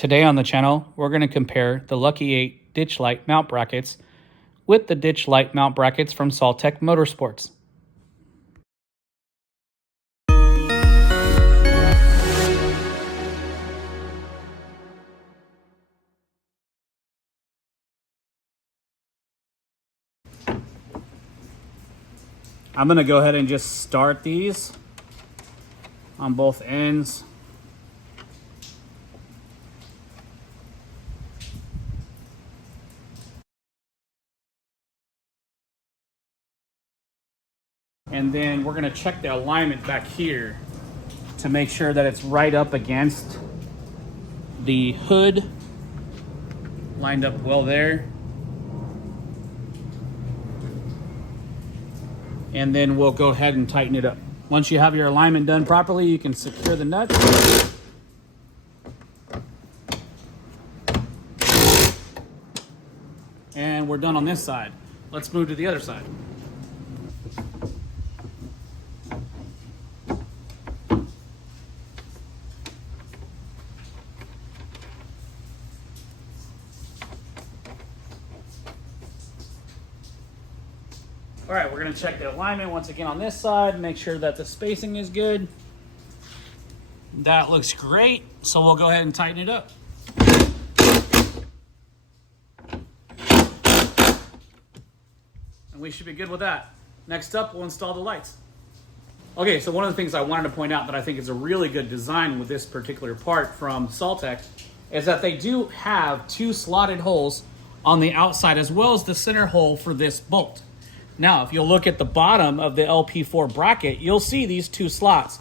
Today on the channel, we're going to compare the Lucky 8 ditch light mount brackets with the ditch light mount brackets from Saltek Motorsports. I'm going to go ahead and just start these on both ends. And then we're going to check the alignment back here to make sure that it's right up against the hood, lined up well there. And then we'll go ahead and tighten it up. Once you have your alignment done properly, you can secure the nuts. And we're done on this side. Let's move to the other side. All right, we're gonna check the alignment once again on this side, make sure that the spacing is good. That looks great, so we'll go ahead and tighten it up. And we should be good with that. Next up, we'll install the lights. Okay, so one of the things I wanted to point out that I think is a really good design with this particular part from Saltek is that they do have two slotted holes on the outside as well as the center hole for this bolt. Now, if you'll look at the bottom of the LP4 bracket, you'll see these two slots.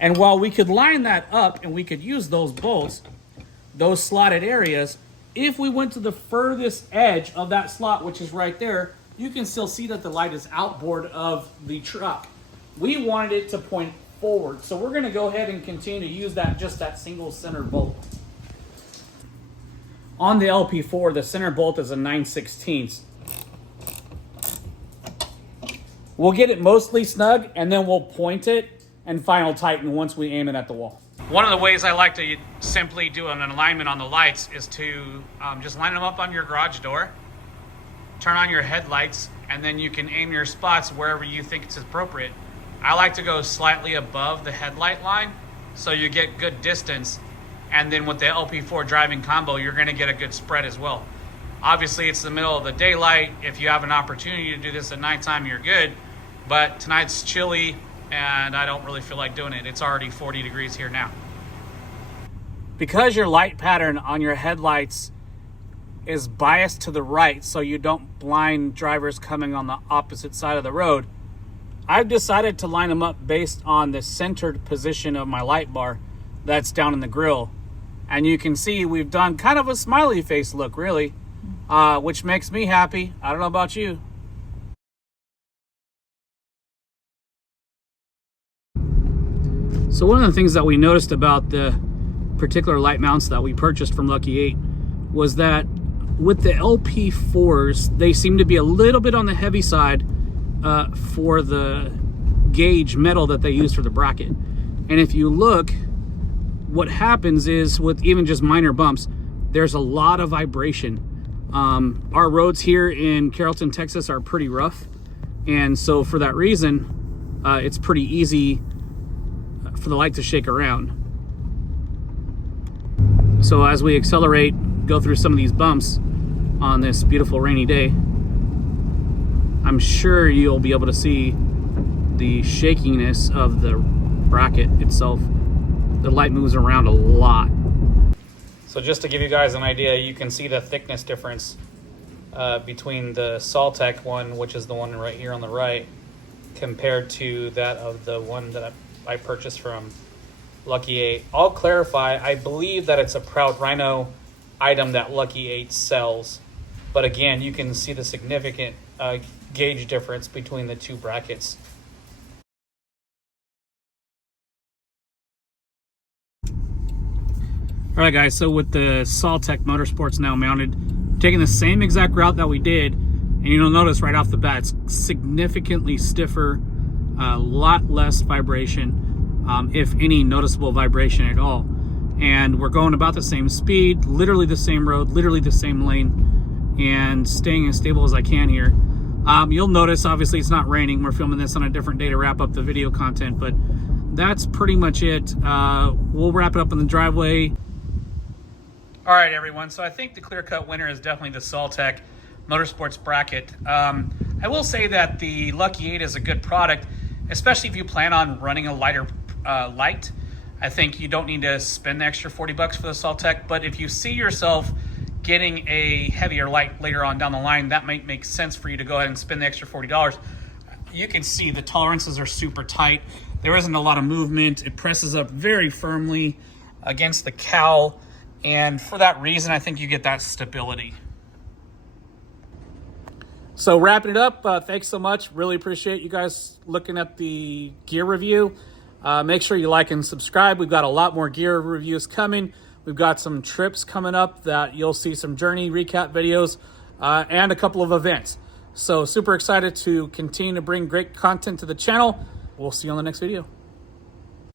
And while we could line that up and we could use those bolts, those slotted areas, if we went to the furthest edge of that slot, which is right there, you can still see that the light is outboard of the truck. We wanted it to point forward, so we're going to go ahead and continue to use just that single center bolt. On the LP4, the center bolt is a 9/16. We'll get it mostly snug, and then we'll point it and final tighten once we aim it at the wall. One of the ways I like to simply do an alignment on the lights is to just line them up on your garage door, turn on your headlights, and then you can aim your spots wherever you think it's appropriate. I like to go slightly above the headlight line so you get good distance, and then with the LP4 driving combo, you're going to get a good spread as well. Obviously, it's the middle of the daylight. If you have an opportunity to do this at nighttime, you're good. But tonight's chilly, and I don't really feel like doing it. It's already 40 degrees here now. Because your light pattern on your headlights is biased to the right, so you don't blind drivers coming on the opposite side of the road, I've decided to line them up based on the centered position of my light bar that's down in the grill. And you can see we've done kind of a smiley face look, really. Which makes me happy. I don't know about you. So one of the things that we noticed about the particular light mounts that we purchased from Lucky 8 was that with the LP4s, they seem to be a little bit on the heavy side for the gauge metal that they use for the bracket. And if you look, what happens is with even just minor bumps, there's a lot of vibration. Our roads here in Carrollton, Texas are pretty rough, and so for that reason, it's pretty easy for the light to shake around. So as we accelerate, go through some of these bumps on this beautiful rainy day, I'm sure you'll be able to see the shakiness of the bracket itself. The light moves around a lot. So just to give you guys an idea, you can see the thickness difference between the Saltek one, which is the one right here on the right, compared to that of the one that I purchased from Lucky 8. I'll clarify, I believe that it's a Proud Rhino item that Lucky 8 sells. But again, you can see the significant gauge difference between the two brackets. All right, guys, so with the Saltek Motorsports now mounted, taking the same exact route that we did, and you'll notice right off the bat, it's significantly stiffer, a lot less vibration, if any noticeable vibration at all. and we're going about the same speed, literally the same road, literally the same lane, and staying as stable as I can here. You'll notice, obviously, it's not raining. We're filming this on a different day to wrap up the video content, but that's pretty much it. We'll wrap it up in the driveway. All right, everyone. So I think the clear-cut winner is definitely the Saltek Motorsports bracket. I will say that the Lucky 8 is a good product, especially if you plan on running a lighter light. I think you don't need to spend the extra 40 bucks for the Saltek, but if you see yourself getting a heavier light later on down the line, that might make sense for you to go ahead and spend the extra $40. You can see the tolerances are super tight. There isn't a lot of movement. It presses up very firmly against the cowl, and for that reason, I think you get that stability. So wrapping it up, thanks so much. Really appreciate you guys looking at the gear review. Make sure you like and subscribe. We've got a lot more gear reviews coming. We've got some trips coming up that you'll see some journey recap videos and a couple of events. So super excited to continue to bring great content to the channel. We'll see you on the next video.